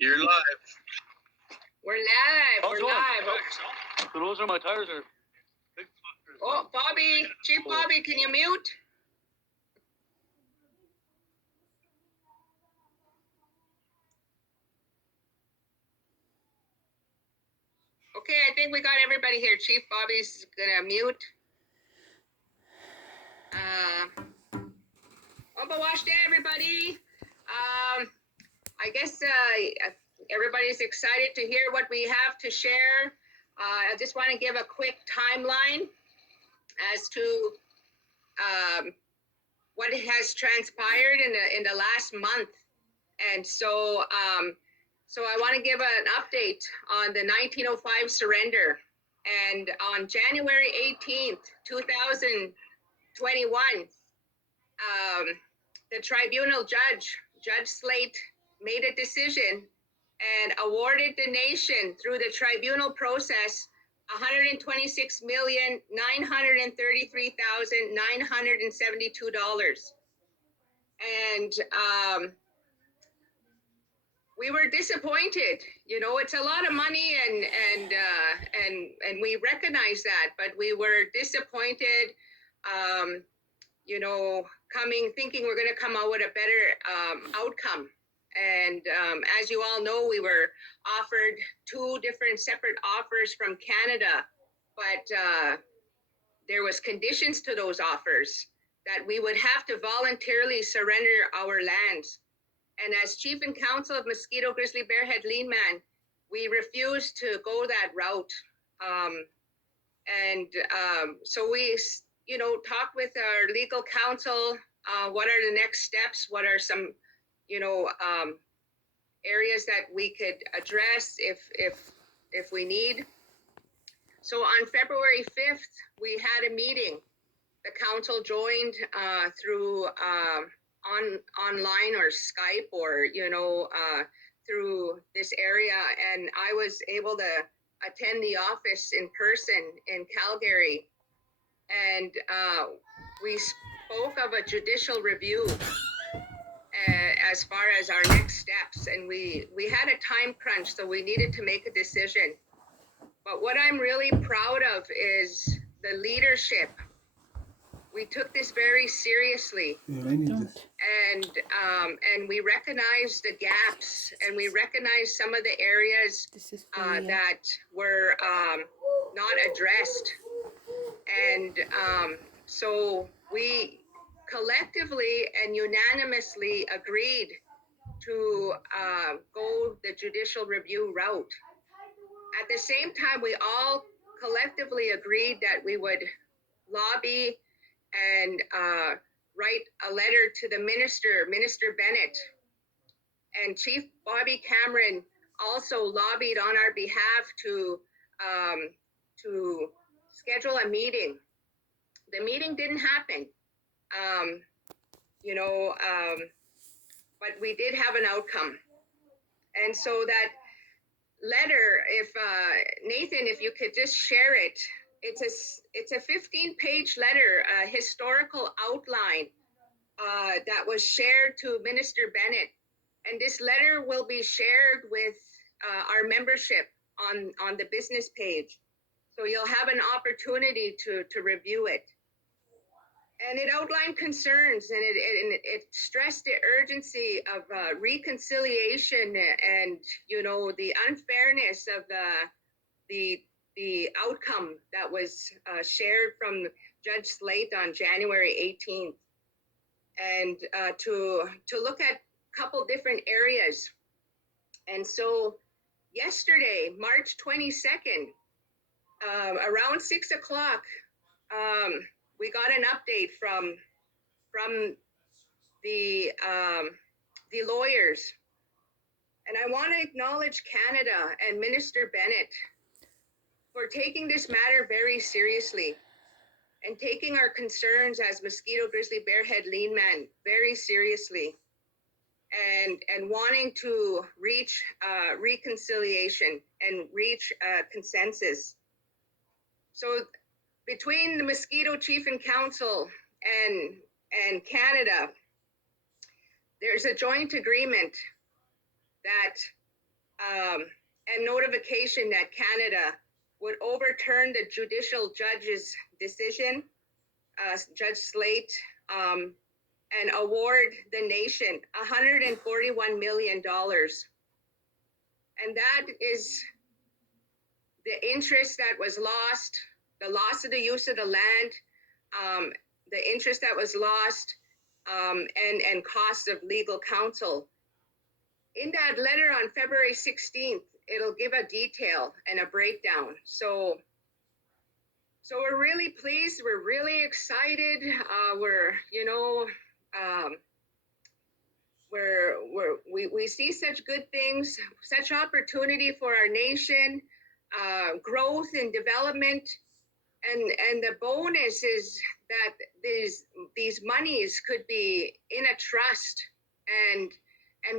You're live. We're live. How's We're it going? live. So those are my tires are big fuckers. Oh, Bobby, Chief Bobby, can you mute? Okay, I think we got everybody here. Chief Bobby's gonna mute. Obawash Day, everybody. I guess everybody's excited to hear what we have to share. I just want to give a quick timeline as to what has transpired in the last month. And so I want to give an update on the 1905 surrender. And on January 18th, 2021, the tribunal Judge Slate, made a decision and awarded the nation through the tribunal process $126,933,972. And we were disappointed. You know, it's a lot of money, and we recognize that, but we were disappointed. You know, thinking we're going to come out with a better outcome. And as you all know, we were offered two different separate offers from Canada, but there was conditions to those offers that we would have to voluntarily surrender our lands. And as Chief and Counsel of Mosquito Grizzly Bearhead Lean Man, we refused to go that route. So we, you know, talked with our legal counsel. What are the next steps? What are some, you know, areas that we could address if we need? So on February 5th, we had a meeting. The council joined through online or Skype, or, you know, through this area. And I was able to attend the office in person in Calgary. And we spoke of a judicial review as far as our next steps. And we had a time crunch, so we needed to make a decision. But what I'm really proud of is the leadership. We took this very seriously. Yeah, I need this. And we recognized the gaps, and we recognized some of the areas that were not addressed. And so we collectively and unanimously agreed to go the judicial review route. At the same time, we all collectively agreed that we would lobby and write a letter to the Minister Bennett. And Chief Bobby Cameron also lobbied on our behalf to schedule a meeting. The meeting didn't happen, you know, but we did have an outcome. And so that letter, if Nathan, if you could just share it, it's a 15-page letter, a historical outline that was shared to Minister Bennett. And this letter will be shared with our membership on the business page. So you'll have an opportunity to review it. And it outlined concerns, and it stressed the urgency of reconciliation and, you know, the unfairness of the outcome that was shared from Judge Slate on January 18th. And to look at a couple different areas. And so yesterday, March 22nd, around 6 o'clock, we got an update from the lawyers. And I want to acknowledge Canada and Minister Bennett for taking this matter very seriously and taking our concerns as Mosquito Grizzly Bearhead Lean Man very seriously, and wanting to reach reconciliation and reach consensus. So between the Mosquito Chief and Council and Canada, there's a joint agreement that and notification that Canada would overturn the judicial judge's decision, Judge Slate, and award the nation $141 million. And that is the interest that was lost, the loss of the use of the land, the interest that was lost, and costs of legal counsel. In that letter on February 16th, it'll give a detail and a breakdown. So we're really pleased. We're really excited. We see such good things, such opportunity for our nation, growth and development. And the bonus is that these monies could be in a trust, and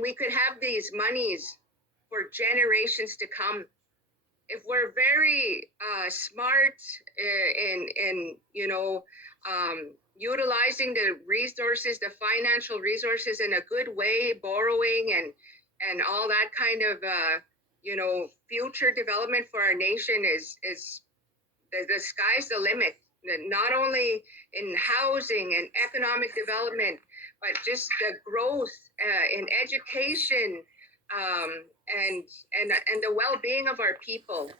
we could have these monies for generations to come. If we're very smart in utilizing the resources, the financial resources in a good way, borrowing and all that kind of future development for our nation is the sky's the limit. Not only in housing and economic development, but just the growth in education, and the well-being of our people.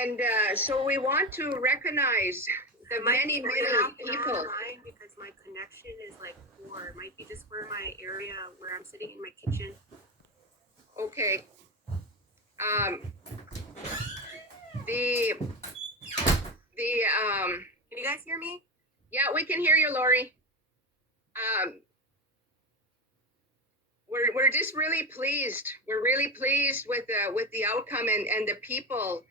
And so we want to recognize the many people. Because my connection is like poor. It might be just where my area where I'm sitting in my kitchen. Okay. Can you guys hear me? Yeah, we can hear you, Lori. We're just really pleased. We're really pleased with the outcome and the people.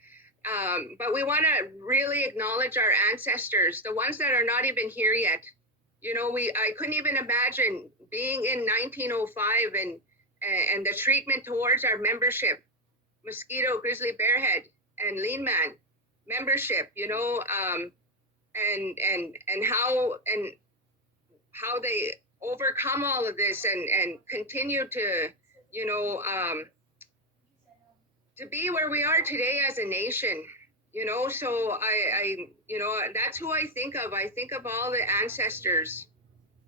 But we want to really acknowledge our ancestors, the ones that are not even here yet. I couldn't even imagine being in 1905 and the treatment towards our membership, Mosquito, Grizzly, Bearhead, and Lean Man membership, and how they overcome all of this and continue to, to be where we are today as a nation. So I that's who I think of. I think of all the ancestors,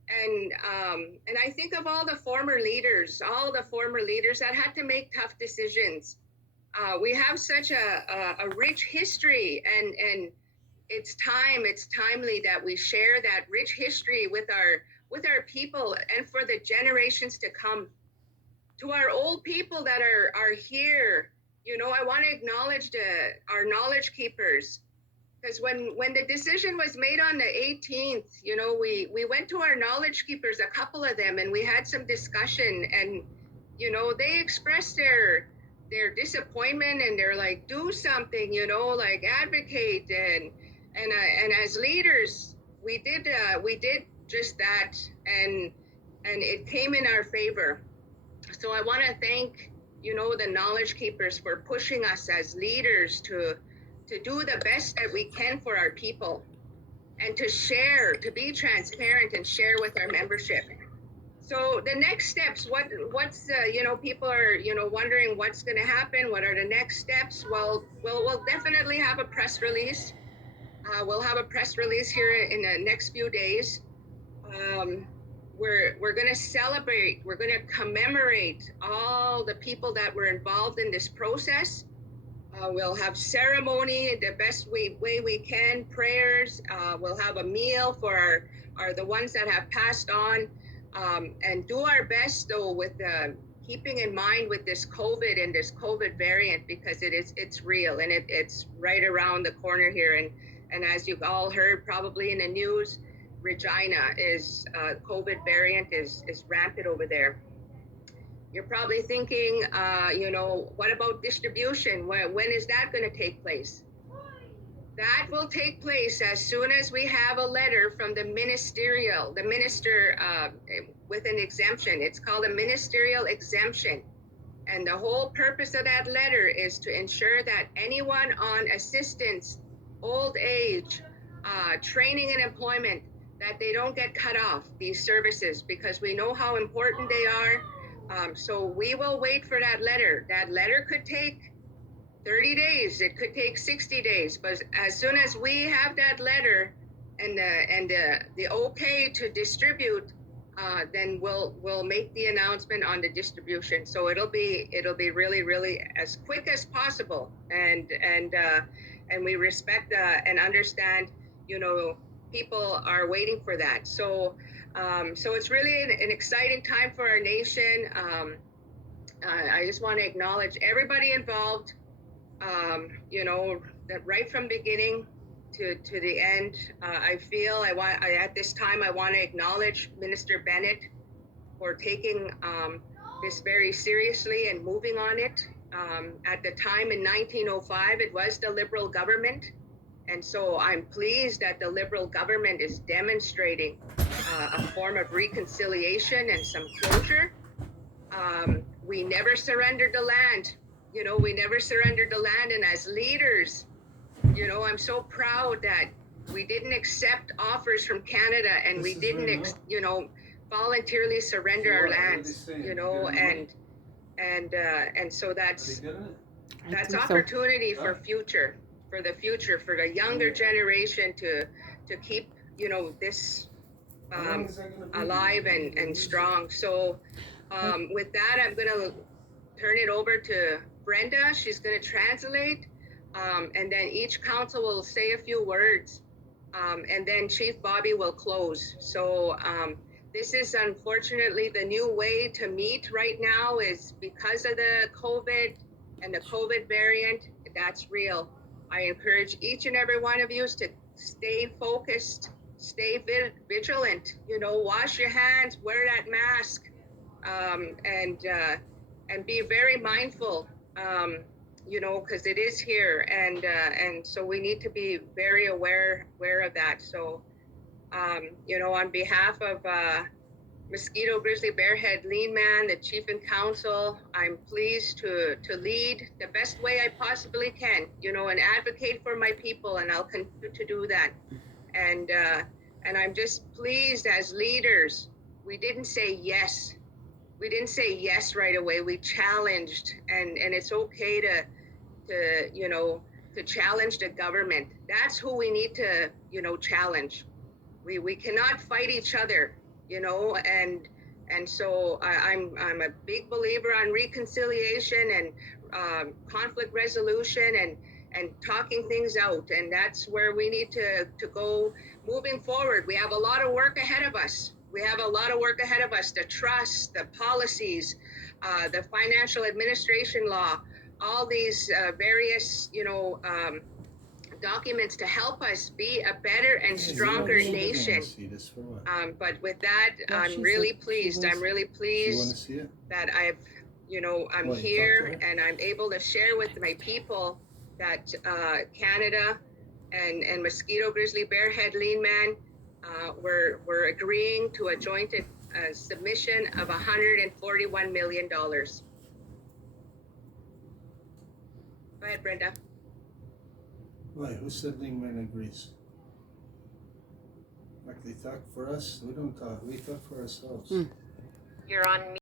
and I think of all the former leaders that had to make tough decisions. We have such a rich history, and it's timely that we share that rich history with our people and for the generations to come. To our old people that are here, I want to acknowledge our knowledge keepers, because when the decision was made on the 18th, we went to our knowledge keepers, a couple of them, and we had some discussion, and they expressed their disappointment, and they're like, do something, like advocate, and as leaders, we did just that, and it came in our favor. So I want to thank the knowledge keepers for pushing us as leaders to do the best that we can for our people, and to share, to be transparent and share with our membership. So the next steps, what's people are wondering what's going to happen. What are the next steps? Well, we'll definitely have a press release. We'll have a press release here in the next few days. We're going to celebrate. We're going to commemorate all the people that were involved in this process. We'll have ceremony the best way we can, prayers. We'll have a meal for the ones that have passed on, and do our best though with keeping in mind with this COVID and this COVID variant, because it's real, and it's right around the corner here. And as you've all heard probably in the news, Regina is COVID variant is rampant over there. You're probably thinking, what about distribution? When is that going to take place? That will take place as soon as we have a letter from the minister with an exemption. It's called a ministerial exemption. And the whole purpose of that letter is to ensure that anyone on assistance, old age, training and employment, that they don't get cut off, these services, because we know how important they are. So we will wait for that letter. That letter could take 30 days. It could take 60 days. But as soon as we have that letter and the okay to distribute, then we'll make the announcement on the distribution. So it'll be really as quick as possible. And we respect and understand, you know, people are waiting for that. So it's really an exciting time for our nation. I just want to acknowledge everybody involved, you know, that right from beginning to the end. At this time, I want to acknowledge Minister Bennett for taking this very seriously and moving on it. At the time in 1905, it was the Liberal government. And so I'm pleased that the Liberal government is demonstrating a form of reconciliation and some closure. We never surrendered the land. You know, we never surrendered the land. And as leaders, you know, I'm so proud that we didn't accept offers from Canada and we didn't, you know, voluntarily surrender our lands, you know, and so that's opportunity for the future, for the younger generation to keep, you know, this alive and strong. So with that, I'm going to turn it over to Brenda. She's going to translate, and then each council will say a few words, and then Chief Bobby will close. So this is unfortunately the new way to meet right now is because of the COVID and the COVID variant. That's real. I encourage each and every one of you to stay focused, stay vigilant, you know, wash your hands, wear that mask, and be very mindful, you know, because it is here, and so we need to be very aware of that. So, you know, on behalf of Mosquito Grizzly Bearhead Lean Man, the Chief and Council, I'm pleased to lead the best way I possibly can, you know, and advocate for my people, and I'll continue to do that. And I'm just pleased as leaders, we didn't say yes. We didn't say yes right away. We challenged, and it's okay to you know, to challenge the government. That's who we need to, you know, challenge. We cannot fight each other, you know, and so I'm a big believer on reconciliation and conflict resolution and talking things out, and that's where we need to go moving forward. We have a lot of work ahead of us. The trust, the policies, the financial administration law, all these various, you know, documents to help us be a better and stronger nation. But with that, I'm really pleased. That I'm here and I'm able to share with my people that Canada and Mosquito Grizzly Bearhead Lean Man, we're agreeing to a joint submission of $141 million. Go ahead, Brenda. Why? Who said Lean Man agrees? Like they talk for us? We don't talk. We talk for ourselves. You're on